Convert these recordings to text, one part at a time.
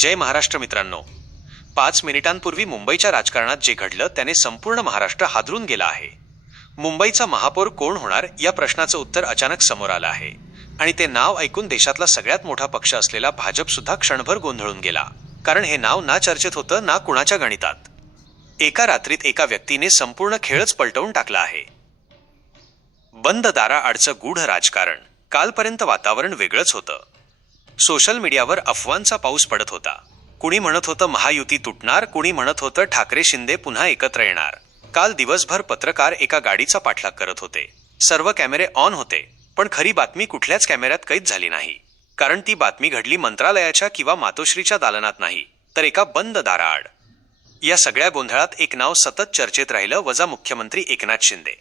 जय महाराष्ट्र मित्रांनो. 5 मिनिटांपूर्वी मुंबईच्या राजकारणात जे घडलं त्याने संपूर्ण महाराष्ट्र हादरून गेला आहे. मुंबईचा महापौर कोण होणार या प्रश्नाचं उत्तर अचानक समोर आलं आहे आणि ते नाव ऐकून देशातला सगळ्यात मोठा पक्ष असलेला भाजप सुद्धा क्षणभर गोंधळून गेला. कारण हे नाव ना चर्चेत होतं ना कुणाच्या गणितात. एका रात्रीत एका व्यक्तीने संपूर्ण खेळच पलटवून टाकला आहे. बंद दाराआडचं गूढ राजकारण. कालपर्यंत वातावरण वेगळंच होतं. सोशल मीडियावर अफवांचा पाऊस पडत होता. कुणी म्हणत होतं महायुती तुटणार, कुणी म्हणत होतं ठाकरे शिंदे पुन्हा एकत्र येणार. काल दिवसभर पत्रकार एका गाडीचा पाठलाग करत होते. सर्व कॅमेरे ऑन होते, पण खरी बातमी कुठल्याच कॅमेऱ्यात कैद झाली नाही. कारण ती बातमी घडली मंत्रालयाच्या किंवा मातोश्रीच्या दालनात नाही, तर एका बंद दाराआड. या सगळ्या गोंधळात एक नाव सतत चर्चेत राहिलं, वजा मुख्यमंत्री एकनाथ शिंदे.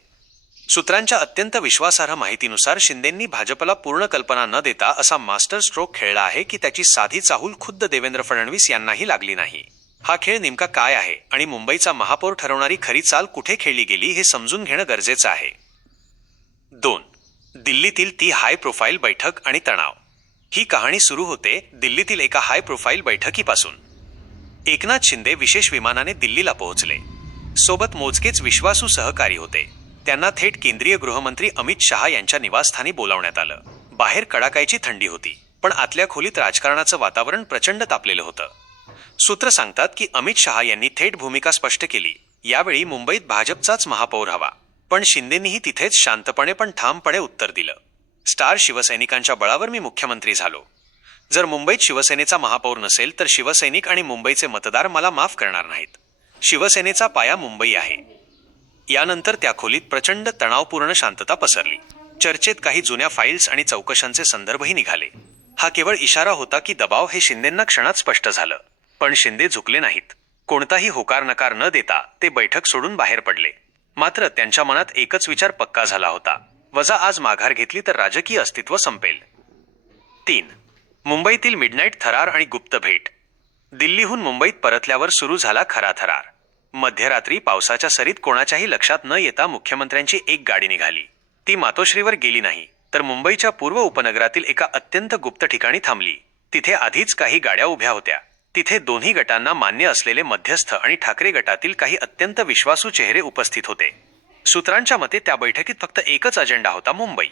सूत्रांच्या अत्यंत विश्वासार्ह माहितीनुसार शिंदेंनी भाजपला पूर्ण कल्पना न देता असा मास्टर स्ट्रोक खेळला आहे की त्याची साधी चाहूल खुद्द देवेंद्र फडणवीस यांनाही लागली नाही. हा खेळ नेमका काय आहे आणि मुंबईचा महापौर ठरवणारी खरी चाल कुठे खेळली गेली हे समजून घेणं गरजेचं आहे. 2. दिल्लीतील ती हाय प्रोफाईल बैठक आणि तणाव. ही कहाणी सुरू होते दिल्लीतील एका हाय प्रोफाईल बैठकीपासून. एकनाथ शिंदे विशेष विमानाने दिल्लीला पोहोचले. सोबत मोजकेच विश्वासू सहकारी होते. त्यांना थेट केंद्रीय गृहमंत्री अमित शहा यांच्या निवासस्थानी बोलावण्यात आलं. बाहेर कडाकायची थंडी होती, पण आतल्या खोलीत राजकारणाचं वातावरण प्रचंड तापलेलं होतं. सूत्र सांगतात की अमित शहा यांनी थेट भूमिका स्पष्ट केली. यावेळी मुंबईत भाजपचाच महापौर हवा. पण शिंदेंनीही तिथेच शांतपणे पण ठामपणे उत्तर दिलं. स्टार शिवसैनिकांच्या बळावर मी मुख्यमंत्री झालो. जर मुंबईत शिवसेनेचा महापौर नसेल तर शिवसैनिक आणि मुंबईचे मतदार मला माफ करणार नाहीत. शिवसेनेचा पाया मुंबई आहे. यानंतर त्या खोलीत प्रचंड तणावपूर्ण शांतता पसरली. चर्चेत काही जुन्या फाईल्स आणि चौकशांचे संदर्भही निघाले. हा केवळ इशारा होता की दबाव हे शिंदेंना क्षणात स्पष्ट झालं. पण शिंदे झुकले नाहीत. कोणताही होकार नकार न देता ते बैठक सोडून बाहेर पडले. मात्र त्यांच्या मनात एकच विचार पक्का झाला होता, वजा आज माघार घेतली तर राजकीय अस्तित्व संपेल. 3. मुंबईतील मिडनाईट थरार आणि गुप्त भेट. दिल्लीहून मुंबईत परतल्यावर सुरू झाला खरा थरार. मध्यरात्री पावसाच्या सरीत कोणाच्याही लक्षात न येता मुख्यमंत्र्यांची एक गाडी निघाली. ती मातोश्रीवर गेली नाही, तर मुंबईच्या पूर्व उपनगरातील एका अत्यंत गुप्त ठिकाणी थांबली. तिथे आधीच काही गाड्या उभ्या होत्या. तिथे दोन्ही गटांना मान्य असलेले मध्यस्थ आणि ठाकरे गटातील काही अत्यंत विश्वासू चेहरे उपस्थित होते. सूत्रांच्या मते त्या बैठकीत फक्त एकच अजेंडा होता, मुंबई.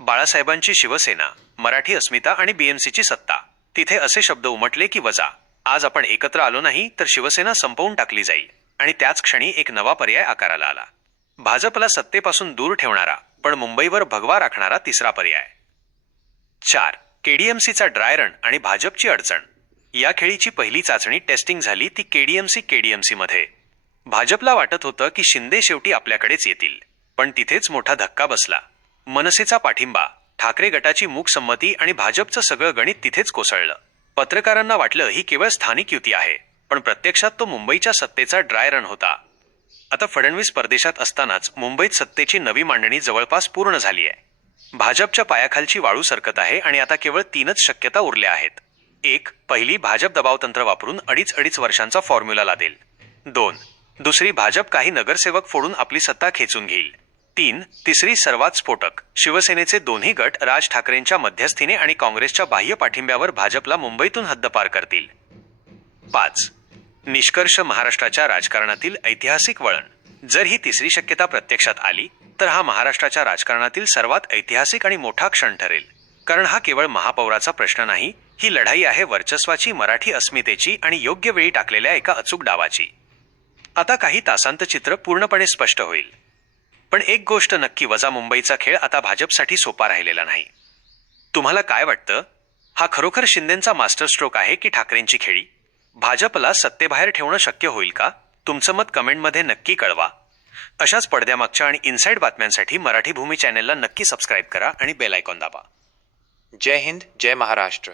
बाळासाहेबांची शिवसेना, मराठी अस्मिता आणि बीएमसीची सत्ता. तिथे असे शब्द उमटले की वजा आज आपण एकत्र आलो नाही तर शिवसेना संपवून टाकली जाईल. आणि त्याच क्षणी एक नवा पर्याय आकाराला आला. भाजपला सत्तेपासून दूर ठेवणारा पण मुंबईवर भगवा राखणारा तिसरा पर्याय. 4. केडीएमसीचा ड्राय रन आणि भाजपची अडचण. या खेळीची पहिली चाचणी टेस्टिंग झाली ती केडीएमसी मध्ये. भाजपला वाटत होतं की शिंदे शेवटी आपल्याकडेच येतील, पण तिथेच मोठा धक्का बसला. मनसेचा पाठिंबा, ठाकरे गटाची मूक संमती आणि भाजपचं सगळं गणित तिथेच कोसळलं. पत्रकारांना वाटलं ही केवळ स्थानिक युती आहे, पण प्रत्यक्षात तो मुंबईच्या सत्तेचा ड्राय रन होता. आता फडणवीस परदेशात असतानाच मुंबईत सत्तेची नवी मांडणी जवळपास पूर्ण झाली आहे. भाजपच्या पायाखालची वाळू सरकत आहे आणि आता केवळ 3च शक्यता उरल्या आहेत. 1. पहिली, भाजप दबावतंत्र वापरून अडीच वर्षांचा फॉर्म्युला लादेल. 2. दुसरी, भाजप काही नगरसेवक फोडून आपली सत्ता खेचून घेईल. 3. तिसरी, सर्वात स्फोटक, शिवसेनेचे दोन्ही गट राज ठाकरेंच्या मध्यस्थीने आणि काँग्रेसच्या बाह्य पाठिंब्यावर भाजपला मुंबईतून हद्दपार करतील. 5. निष्कर्ष, महाराष्ट्राच्या राजकारणातील ऐतिहासिक वळण. जर ही तिसरी शक्यता प्रत्यक्षात आली तर हा महाराष्ट्राच्या राजकारणातील सर्वात ऐतिहासिक आणि मोठा क्षण ठरेल. कारण हा केवळ महापौराचा प्रश्न नाही, ही लढाई आहे वर्चस्वाची, मराठी अस्मितेची आणि योग्य वेळी टाकलेल्या एका अचूक डावाची. आता काही तासांत चित्र पूर्णपणे स्पष्ट होईल. पण एक गोष्ट नक्की, वजा मुंबईचा खेळ आता भाजपसाठी सोपा राहिलेला नाही. तुम्हाला काय वाटतं? हा खरोखर शिंदेंचा मास्टर स्ट्रोक आहे की ठाकरेंची खेळी? भाजपला सत्तेबाहेर ठेवणं शक्य होईल का? तुमचं मत कमेंटमध्ये नक्की कळवा. अशाच पडद्यामागच्या आणि इनसाइड बातम्यांसाठी मराठी भूमी चॅनेलला नक्की सबस्क्राईब करा आणि बेल आयकॉन दाबा. जय हिंद, जय महाराष्ट्र.